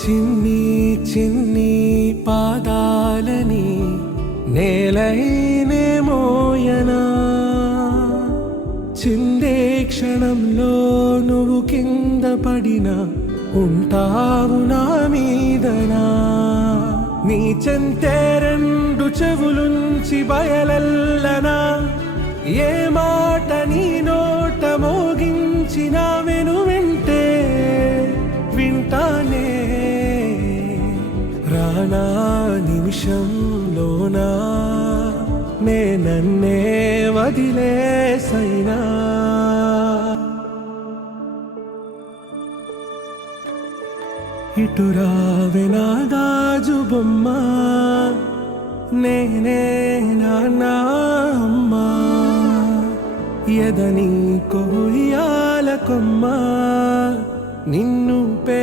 చిన్ని చిన్ని పాదాలని నేలైనే మోయనా, చిందే క్షణంలో నువ్వు కింద పడినా ఉంటావు నా మీదనా. నీ చెంతే రెండు చెవులుంచి బయలెల్లనా, ఏ మాట నీ నోట మోగించిన వెను వింటే వింటానే. రానా నిమిషంలోనా నే నన్నే వదిలేసైనా. ఇటురావే నా గాజు బొమ్మ, నేనే నాన్న అమ్మ, ఎదని కొయ్యాల కొమ్మ, నిన్ను పే